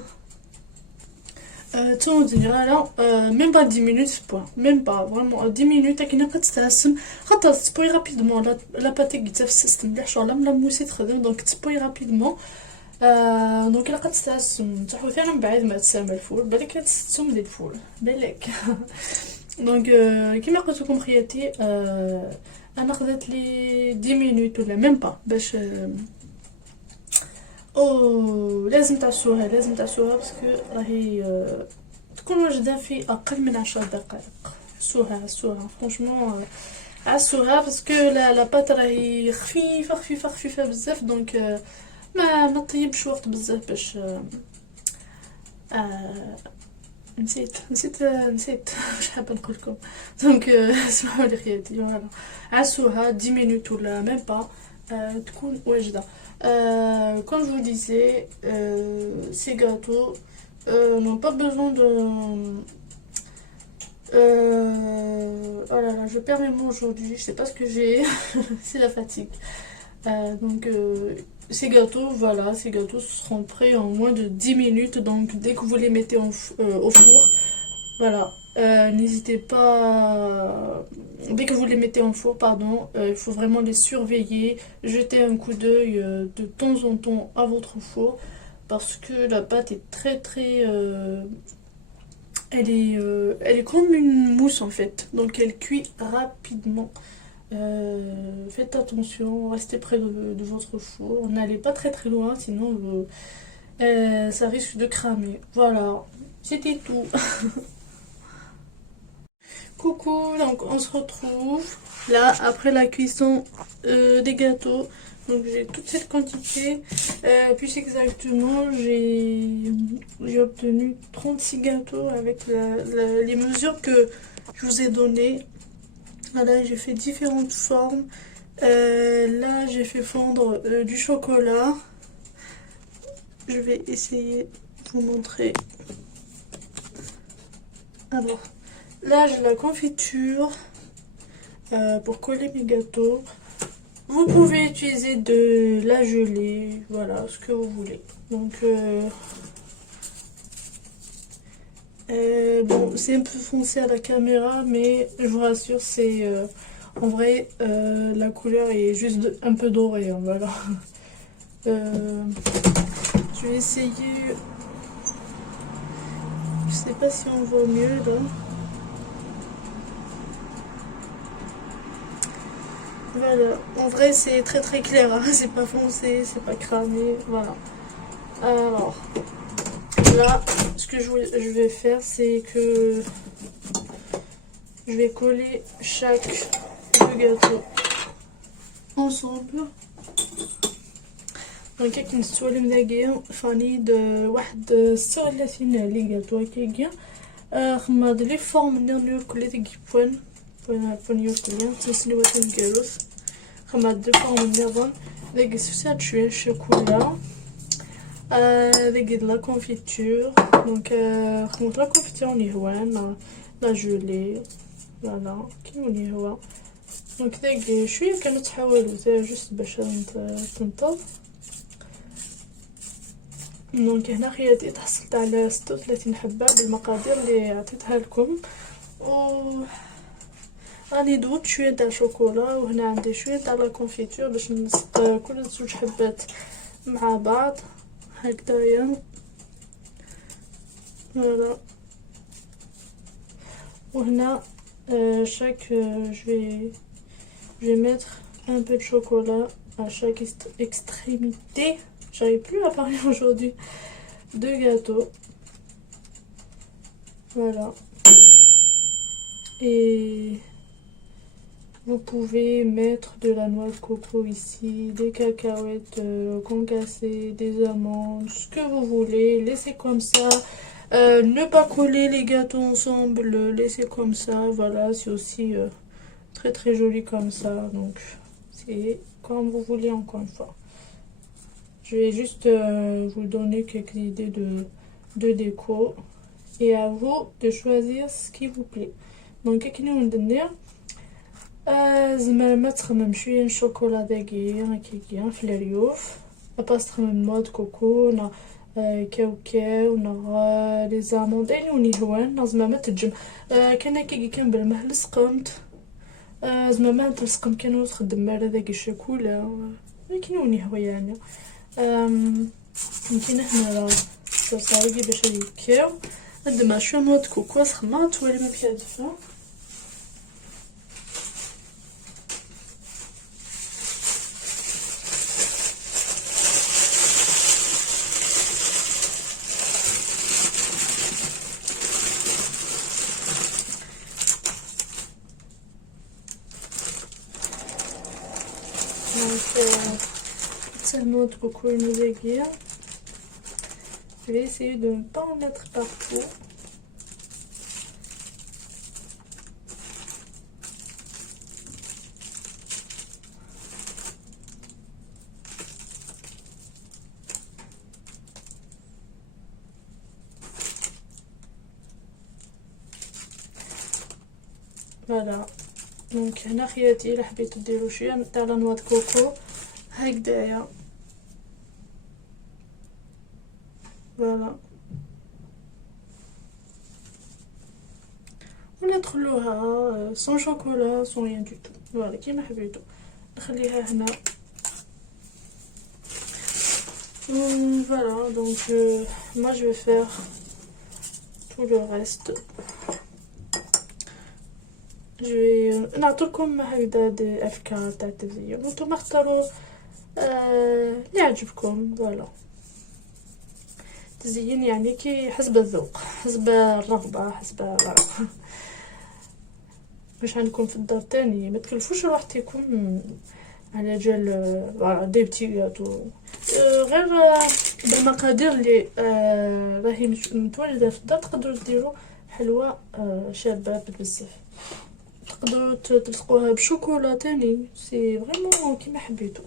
تنوضني غالا ميم با 10 minutes بوا ميم با فريمون 10 minutes كي نبقى تستعسم خاطر تسبوي رابيدمون لا باتي قلتها في السيستم مليح شغل لا موسي تخدم دونك تسبوي رابيدمون. دونك الا قد تستعسم تحوثي من بعد ما تسامى الفول بالك تستم ديال الفول بالك. دونك كيما قلت لكم خياتي انا خدات لي 10 minutes ولا ميم با باش لازم تعسوها باسكو راهي تكون واجده في اقل من 10 دقائق. عسوها فرانشمون عسوها باسكو لا بات راهي خفيفه بزاف دونك ما طيبش وقت بزاف باش نسيت واش حابه نقول لكم. دونك اسمحوا لي خياتي فوالا عسوها 10 minutes ولا ميم با تكون واجده. Comme je vous disais, ces gâteaux n'ont pas besoin de... oh là là, je perds mes mots aujourd'hui, je sais pas ce que j'ai, c'est la fatigue. Donc ces gâteaux, voilà, ces gâteaux seront prêts en moins de 10 minutes, donc dès que vous les mettez au four, voilà. N'hésitez pas, dès que vous les mettez en four, pardon, il faut vraiment les surveiller, jeter un coup d'œil de temps en temps à votre four parce que la pâte est très elle est comme une mousse en fait, donc elle cuit rapidement. Faites attention, restez près de votre four, n'allez pas très loin sinon ça risque de cramer. Voilà, c'était tout. Coucou, donc on se retrouve là après la cuisson des gâteaux. Donc j'ai toute cette quantité, plus exactement j'ai obtenu 36 gâteaux avec les mesures que je vous ai données. Voilà, j'ai fait différentes formes. Là j'ai fait fondre du chocolat. Je vais essayer de vous montrer. Alors là j'ai la confiture pour coller mes gâteaux. Vous pouvez utiliser de la gelée, voilà, ce que vous voulez. Donc bon, c'est un peu foncé à la caméra, mais je vous rassure, c'est en vrai la couleur est juste un peu dorée, hein, voilà. Je vais essayer. Je sais pas si on voit mieux là. Voilà, en vrai c'est très clair, hein. C'est pas foncé, c'est pas cramé, voilà. Alors, là, ce que je vais faire, c'est que je vais coller chaque deux gâteaux ensemble. Donc كي نستوى المداقية فاني واحد 36 لي gâteaux هكاكيا خماض لي فورم نيرنيو كلي تكيبون بونيو كليا تنسليو تنكالوس خماض لي فورم نيرن داك سات شوية الشوكولا داك لا كونفيتور دونك خماض لا كونفيتور نيهوان لا جولي فوالا كيما نيهوا دونك داك شوية كانوا تحاولوا جوست باش تنطب. دونك هنا خياتي تحصلت على 36 حبة بالمقادير اللي عطيتها لكم و راني دوت شويه تاع الشوكولا وهنا عندي شويه تاع لا كونفيتور باش نلصق كل زوج حبات مع بعض هكذايا فوالا. وهنا chaque je vais mettre un peu de chocolat à chaque extrémité. J'arrive plus à parler aujourd'hui. De gâteau. Voilà. Et vous pouvez mettre de la noix de coco ici, des cacahuètes concassées, des amandes, ce que vous voulez. Laissez comme ça. Ne pas coller les gâteaux ensemble, laissez comme ça. Voilà, c'est aussi très joli comme ça. Donc c'est comme vous voulez encore une fois. Je vais juste vous donner quelques idées de déco et à vous de choisir ce qui vous plaît. Donc كي ندير زعما ما تخمم شويه شوكولا دقيق كيكيا في الريوف اباس تخمم نوع دو كوكو نا كاوكاو نا لي زاموند اي لون يهوان زعما ما تجم كان كيكي كان بالماء لصقمت زعما ما تلصقم كانوا تخدم مال هذاك الشوكولا ولكن لون يهوى يعني يمكن هنا راه صايبي باش يكاو عندما شويه نوع دو كوكو سخمات ولا ما فيها دفا c'est le noix de coco et nos aiguilles. Je vais essayer de ne pas en mettre partout. Voilà. دونك هنا خياتي الا حبيتو ديرو شويه تاع لا نوا د كوكو هكدايا فوالا ولا تخلوها سون شوكولا سون ريان دو تو فوالا كيما حبيتو نخليها هنا voilà donc moi je vais faire tout le reste. جو نعطيكم هكذا دي افكار تاع التزيين وانتم اختاروا اللي يعجبكم. فوالا تزيين يعني كي حسب الذوق حسب الرغبه حسب باش عندكم في الدار تاني ما تكلفوش روحتكم على جال فوالا دي بتي غاتو غير بالمقادير اللي راهي متواجده في الدار تقدروا ديروا حلوه شابه بزاف. تقدروا تلصقوها بشوكولا تاني سي فريمون كيما حبيتو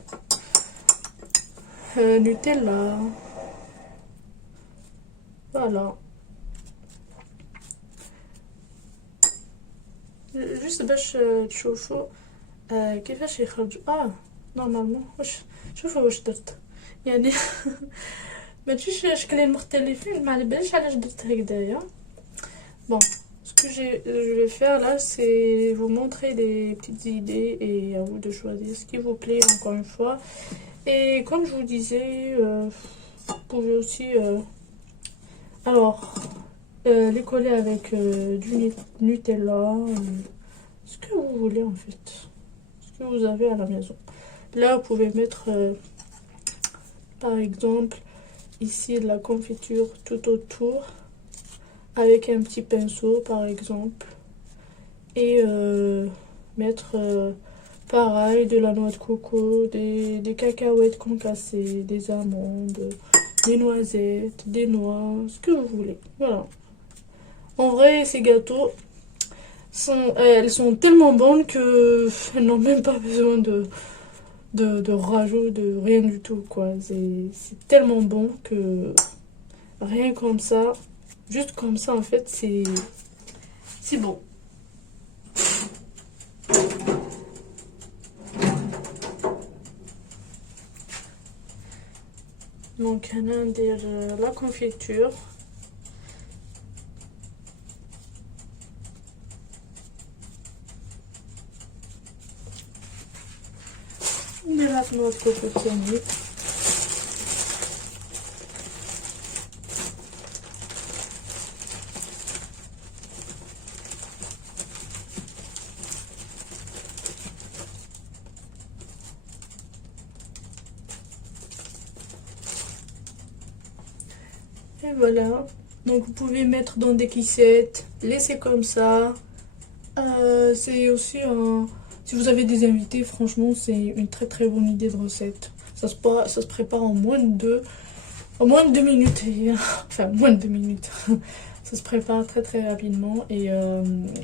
نوتيلا فوالا جوست باش تشوفوا كيفاش يخرجوا نورمالمون شوفوا واش درت يعني ما تجيش شكلين مختلفين ما على باليش علاش درت هكذايا. بون ce que je vais faire là, c'est vous montrer des petites idées et à vous de choisir ce qui vous plaît encore une fois. Et comme je vous disais, vous pouvez aussi les coller avec du Nutella, ce que vous voulez en fait, ce que vous avez à la maison. Là, vous pouvez mettre par exemple ici de la confiture tout autour. Avec un petit pinceau par exemple et mettre pareil de la noix de coco, des cacahuètes concassées, des amandes, des noisettes, des noix, ce que vous voulez. Voilà. En vrai ces gâteaux elles sont tellement bonnes que elles n'ont même pas besoin de rajout, de rien du tout quoi. C'est tellement bon que rien comme ça, juste comme ça en fait c'est bon. Donc on dire la confiture. De la noix de coco candy. Et voilà, donc vous pouvez mettre dans des kissettes, laisser comme ça. C'est aussi si vous avez des invités, franchement c'est une très très bonne idée de recette. Ça se prépare en moins de 2 minutes enfin moins de 2 minutes. Ça se prépare très très rapidement et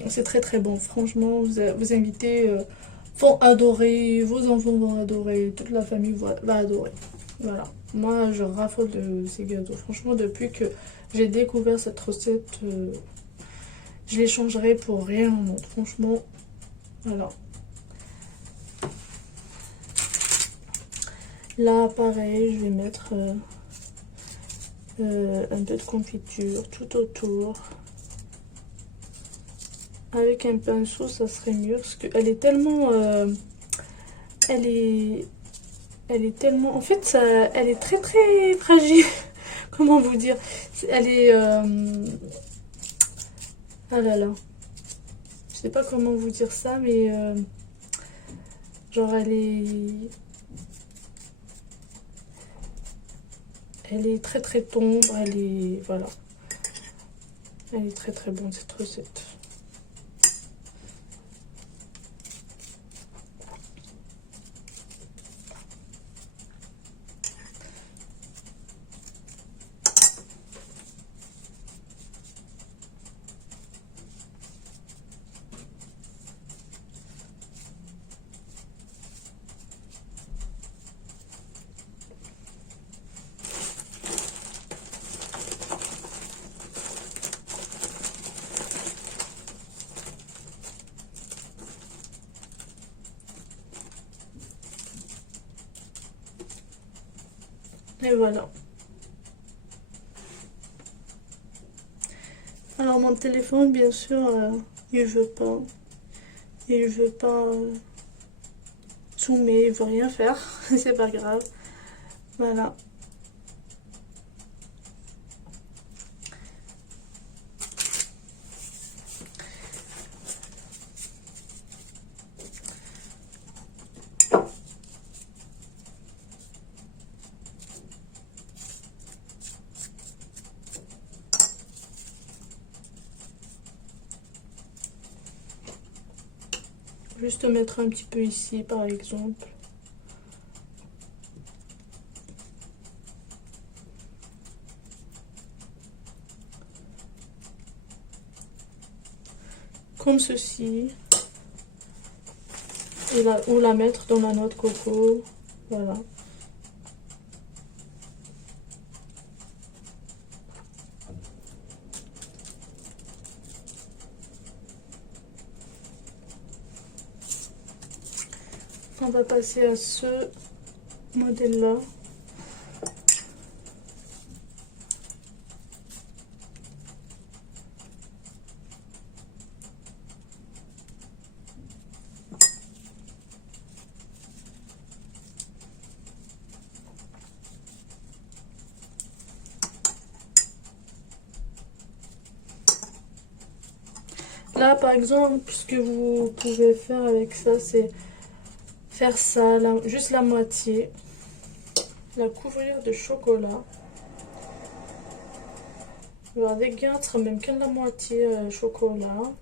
c'est très très bon. Franchement vos invités vont adorer, vos enfants vont adorer, toute la famille va adorer. Voilà, moi je raffole de ces gâteaux. Franchement depuis que j'ai découvert cette recette, je les changerai pour rien au monde. Franchement, voilà. Là, pareil, je vais mettre un peu de confiture tout autour. Avec un pinceau, ça serait mieux parce qu'elle est tellement... elle est tellement... En fait, ça, elle est très très fragile. Comment vous dire? Elle est... ah là là. Je sais pas comment vous dire ça, mais... genre, elle est... Elle est très très tendre, elle est... Voilà. Elle est très très bonne cette recette. Et voilà. Alors mon téléphone, bien sûr, il veut pas. Il veut pas zoomer, il veut rien faire. C'est pas grave. Voilà. Juste mettre un petit peu ici, par exemple. Comme ceci. Et ou la mettre dans la noix de coco. Voilà. On va passer à ce modèle-là. Là, par exemple, ce que vous pouvez faire avec ça, c'est faire ça, juste la moitié, la couvrir de chocolat. Avec sera même que la moitié chocolat.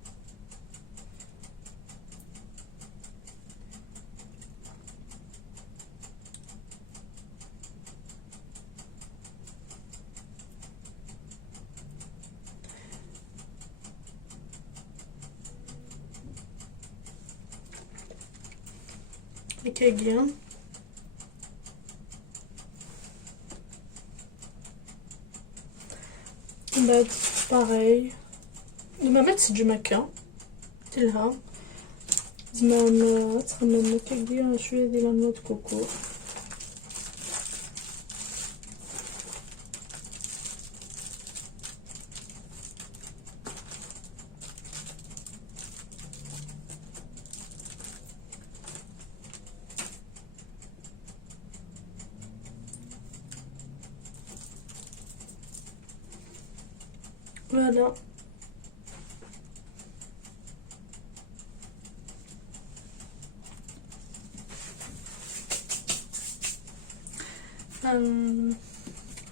Et bien. Bah, pareil. ما ماتش جمكة تلها زعما تخمم كدير شوية ديال النوع د كوكو. Voilà.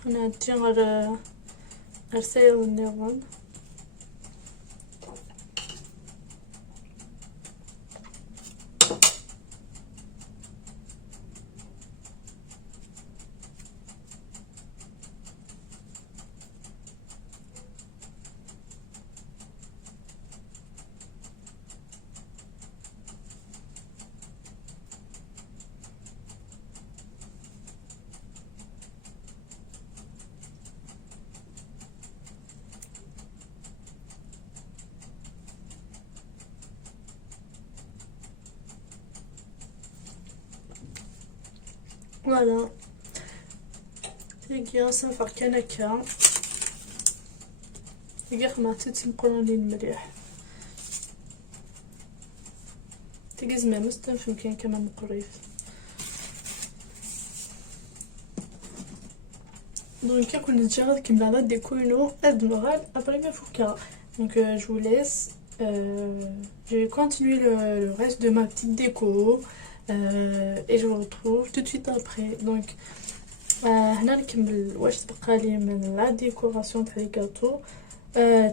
هنعطيها رسائل النيران. Voilà. تيجي صنفر كان هكا. تيجي خمعتي مقرونين مليح. تيجي زمان مستنفم كان كمان مقريف. Donc, on est déjà qui me la des couilles admirable après ma fouca. Donc, je vous laisse. Je vais continuer le reste de ma petite déco. Et je vous retrouve tout de suite après. Donc, هنا نكمل واش تبقى لي من لا ديكوراسيون تاع لي غاتو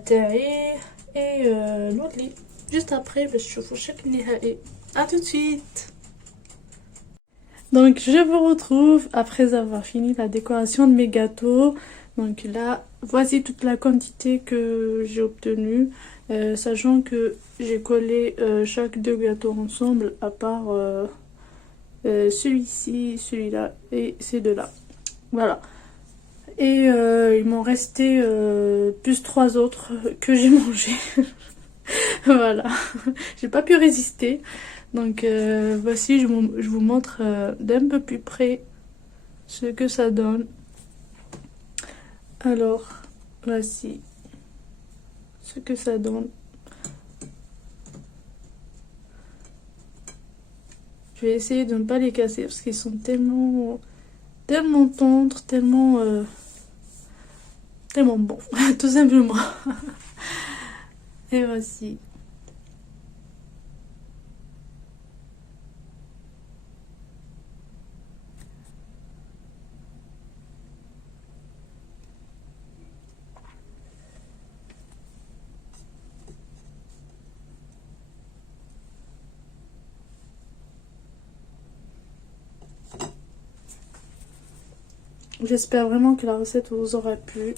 تاعي اي نولي juste après باش تشوفوا الشكل النهائي. À tout de suite. Donc je vous retrouve après avoir fini la décoration de mes gâteaux. Donc là, voici toute la quantité que j'ai obtenue, sachant que j'ai collé chaque deux gâteaux ensemble à part celui-ci, celui-là et ces deux-là. Voilà. Et il m'en restait plus 3 autres que j'ai mangé. Voilà. J'ai pas pu résister. Donc voici, je vous montre d'un peu plus près ce que ça donne. Alors, voici ce que ça donne. Je vais essayer de ne pas les casser parce qu'ils sont tellement tendres, tellement bons, tout simplement. Et voici. J'espère vraiment que la recette vous aura plu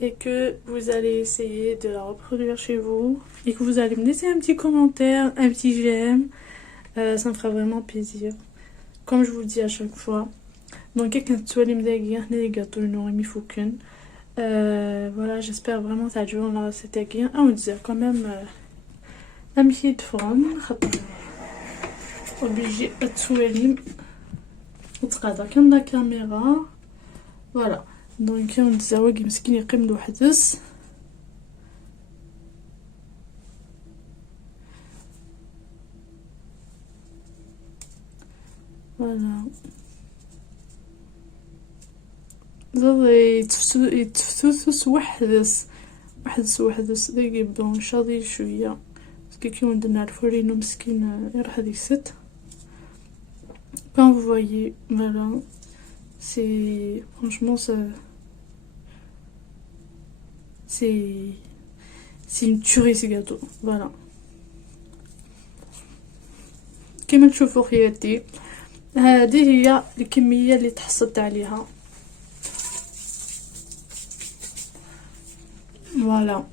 et que vous allez essayer de la reproduire chez vous et que vous allez me laisser un petit commentaire, un petit j'aime. Ça me fera vraiment plaisir. Comme je vous le dis à chaque fois. Donc, les gâteaux, voilà, j'espère vraiment que ça a duré la recette. On va dire quand même un petit de forme. Obligé de soulever. On la caméra. Voilà. Donc on dit زواجي مسكين يقيم لوحدس. Voilà. يتفتوس وحدس دقيقة بون شاضي شوية باسكو كي ندير الفورينو مسكين يروح هذيك ست. Quand vous voyez, voilà, c'est franchement c'est une tuerie ces gâteaux. Voilà. كما تشوفوا خياتي هذه هي الكمية اللي تحصلت عليها. Voilà.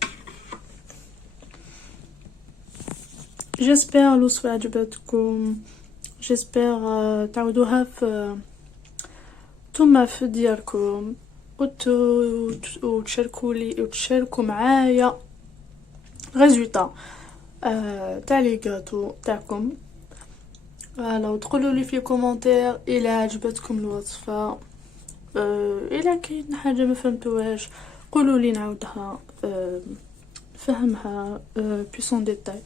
J'espère الوصفة عجبتكم. جيسبر تعودوها في نتوما في ديالكم وتشاركوا معايا ريزولطا تاع لي غاتو تاعكم. فوالا وتقولوا لي في كومونتير الى عجبتكم الوصفه. الى كاين حاجه ما فهمتوهاش قولوا لي نعاودها نفهمها plus en détail.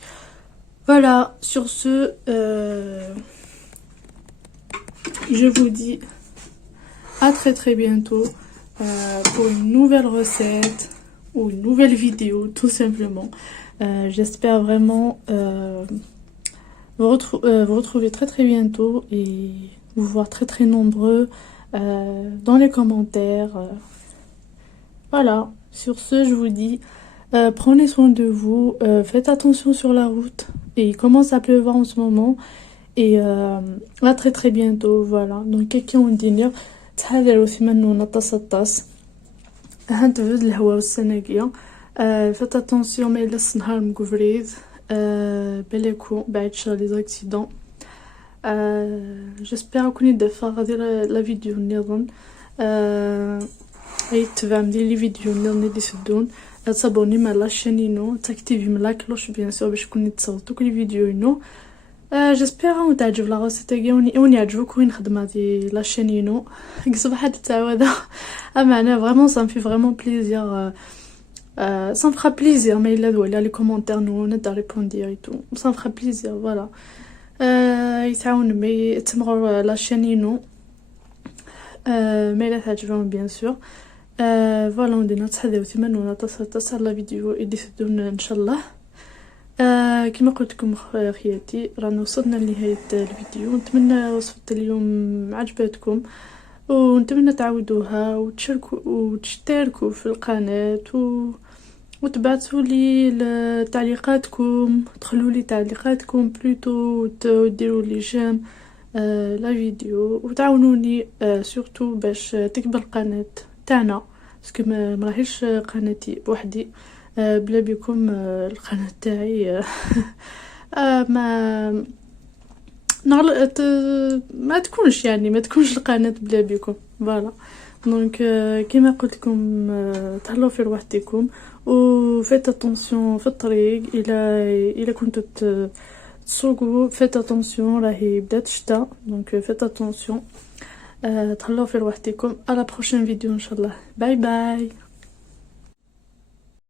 Voilà, sur ce, je vous dis à très bientôt pour une nouvelle recette ou une nouvelle vidéo, tout simplement. J'espère vraiment vous retrouver très bientôt et vous voir très nombreux dans les commentaires. Voilà, sur ce, je vous dis prenez soin de vous, faites attention sur la route. Et il commence à pleuvoir en ce moment. Et à très bientôt. Voilà. Donc, quelqu'un on dit تحذروا ثمنونا تصطاس هنتفد الهواء والسناقية. faites attention ما يلص نهار مقفريد بالكو بعد شغل les accidents. j'espère كوني دافا غادي لا فيديو نظن يتبع مدير لي فيديو نظن اللي يسدون تصابوني مع لاشين تاكتيفي من لا كلوش بيان سور باش تكوني تصوتوا كل فيديو جيسبيغ راهو تعجب لا غوسيت تاعي وني يعجبوك وين خدمه دي لاشين صباح هاد تعاود اما انا فريمون سا مفي فريمون بليزير ça me fera plaisir mais il a les commentaires nous on a répondre et tout ça me fera plaisir voilà يتعاون مي تمغوا لا شانينو mais لا تعجبهم bien sûr فوالا ودينا تحداو تمنونا تصل لا فيديو يديسدون ان شاء الله. كما قلت لكم خياتي رانا وصلنا لنهايه الفيديو. نتمنى وصفه اليوم عجبتكم ونتمنى تعودوها وتشتركوا في القناه وتبعثوا لي تعليقاتكم، تخلوا لي تعليقاتكم بلوتو وديروا لي جيم لا فيديو وتعاونوني سورتو باش تكبر القناه تاعنا باسكو ما راهيش قناتي بوحدي بلا بكم القناه تاعي ما ما تكونش يعني ما تكونش القناه بلا بكم فوالا. دونك كما قلت لكم تهلاو في روحتكم وفيت اتونسيون في الطريق الى كنتو تسوقوا فيت اتونسيون راهي بدات الشتا دونك فيت اتونسيون تهلاو في روحتكم. على بروشين فيديو ان شاء الله. باي باي.